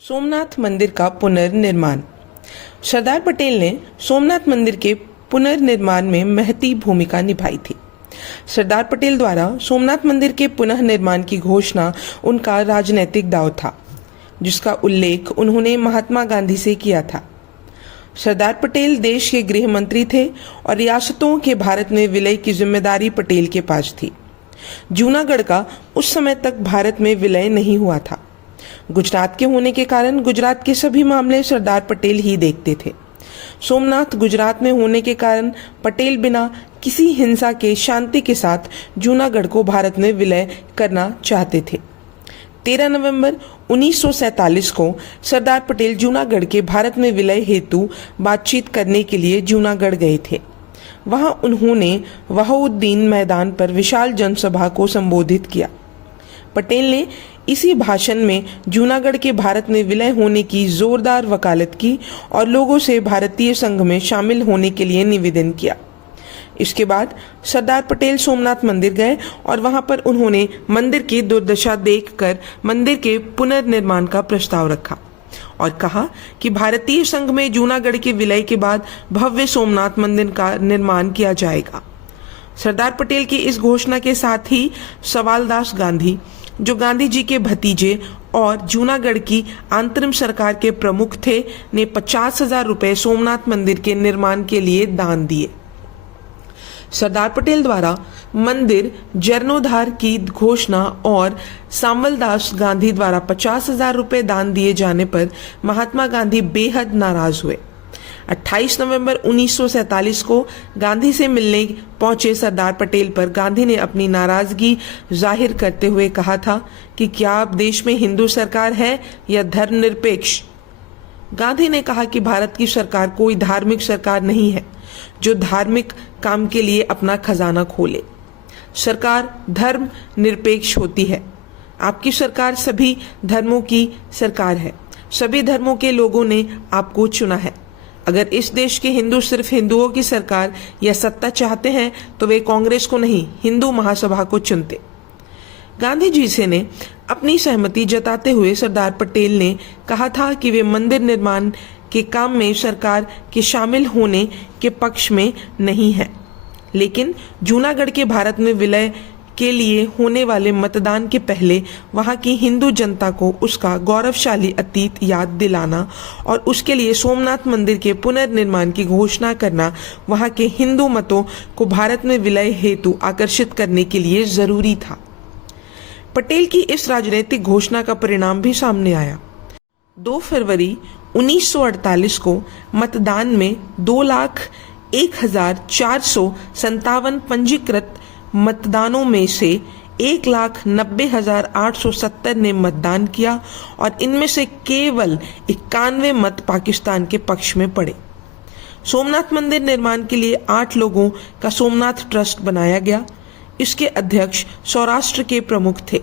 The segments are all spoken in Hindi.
सोमनाथ मंदिर का पुनर्निर्माण। सरदार पटेल ने सोमनाथ मंदिर के पुनर्निर्माण में महती भूमिका निभाई थी। सरदार पटेल द्वारा सोमनाथ मंदिर के पुनः निर्माण की घोषणा उनका राजनैतिक दांव था, जिसका उल्लेख उन्होंने महात्मा गांधी से किया था। सरदार पटेल देश के गृह मंत्री थे और रियासतों के भारत में विलय की जिम्मेदारी पटेल के पास थी। जूनागढ़ का उस समय तक भारत में विलय नहीं हुआ था। गुजरात के होने के कारण गुजरात के सभी मामले सरदार पटेल ही देखते थे। सोमनाथ गुजरात में होने के कारण पटेल बिना किसी हिंसा के शांति के साथ जूनागढ़ को भारत में विलय करना चाहते थे। 13 नवंबर 1947 को सरदार पटेल जूनागढ़ के भारत में विलय हेतु बातचीत करने के लिए जूनागढ़ गए थे। वहां उन्होंने वहाउद्दीन मैदान पर विशाल जनसभा को संबोधित किया। पटेल ने इसी भाषण में जूनागढ़ के भारत में विलय होने की जोरदार वकालत की और लोगों से भारतीय संघ में शामिल होने के लिए निवेदन किया। इसके बाद सरदार पटेल सोमनाथ मंदिर गए और वहां पर उन्होंने मंदिर की दुर्दशा देखकर मंदिर के पुनर्निर्माण का प्रस्ताव रखा और कहा कि भारतीय संघ में जूनागढ़ के विलय के बाद भव्य सोमनाथ मंदिर का निर्माण किया जाएगा। सरदार पटेल की इस घोषणा के साथ ही सवालदास गांधी, जो गांधी जी के भतीजे और जूनागढ़ की अंतरिम सरकार के प्रमुख थे, ने 50,000 रुपए सोमनाथ मंदिर के निर्माण के लिए दान दिए। सरदार पटेल द्वारा मंदिर जीर्णोद्धार की घोषणा और सामलदास गांधी द्वारा 50,000 रुपए दान दिए जाने पर महात्मा गांधी बेहद नाराज हुए। 28 नवंबर 1947 को गांधी से मिलने पहुंचे सरदार पटेल पर गांधी ने अपनी नाराजगी जाहिर करते हुए कहा था कि क्या अब देश में हिंदू सरकार है या धर्मनिरपेक्ष। गांधी ने कहा कि भारत की सरकार कोई धार्मिक सरकार नहीं है जो धार्मिक काम के लिए अपना खजाना खोले। सरकार धर्म निरपेक्ष होती है। आपकी सरकार सभी धर्मों की सरकार है। सभी धर्मों के लोगों ने आपको चुना है। अगर इस देश के हिंदू सिर्फ हिंदुओं की सरकार या सत्ता चाहते हैं तो वे कांग्रेस को नहीं, हिंदू महासभा को चुनते। गांधी जी से ने अपनी सहमति जताते हुए सरदार पटेल ने कहा था कि वे मंदिर निर्माण के काम में सरकार के शामिल होने के पक्ष में नहीं है, लेकिन जूनागढ़ के भारत में विलय के लिए होने वाले मतदान के पहले वहां की हिंदू जनता को उसका गौरवशाली अतीत याद दिलाना और उसके लिए सोमनाथ मंदिर के पुनर्निर्माण की घोषणा करना वहां के हिंदू मतों को भारत में विलय हेतु आकर्षित करने के लिए जरूरी था। पटेल की इस राजनीतिक घोषणा का परिणाम भी सामने आया। 2 फरवरी 1948 को मतदान में 2,01,457 पंजीकृत मतदानों में से 1,90,870 ने मतदान किया और इनमें से केवल 91 मत पाकिस्तान के पक्ष में पड़े। सोमनाथ मंदिर निर्माण के लिए 8 लोगों का सोमनाथ ट्रस्ट बनाया गया। इसके अध्यक्ष सौराष्ट्र के प्रमुख थे।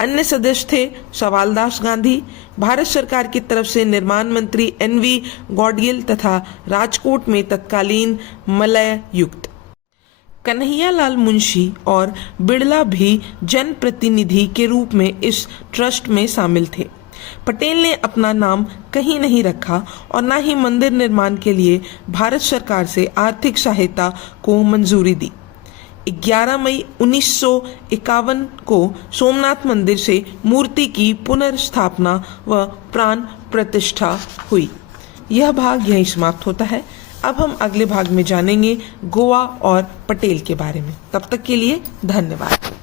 अन्य सदस्य थे सवालदास गांधी, भारत सरकार की तरफ से निर्माण मंत्री NV गौडगिल तथा राजकोट में तत्कालीन मलय युक्त कन्हैयालाल मुंशी और बिड़ला भी जनप्रतिनिधि के रूप में इस ट्रस्ट में शामिल थे। पटेल ने अपना नाम कहीं नहीं रखा और न ही मंदिर निर्माण के लिए भारत सरकार से आर्थिक सहायता को मंजूरी दी। 11 मई 1951 को सोमनाथ मंदिर से मूर्ति की पुनर्स्थापना व प्राण प्रतिष्ठा हुई। यह भाग यहीं समाप्त होता है। अब हम अगले भाग में जानेंगे गोवा और पटेल के बारे में। तब तक के लिए धन्यवाद।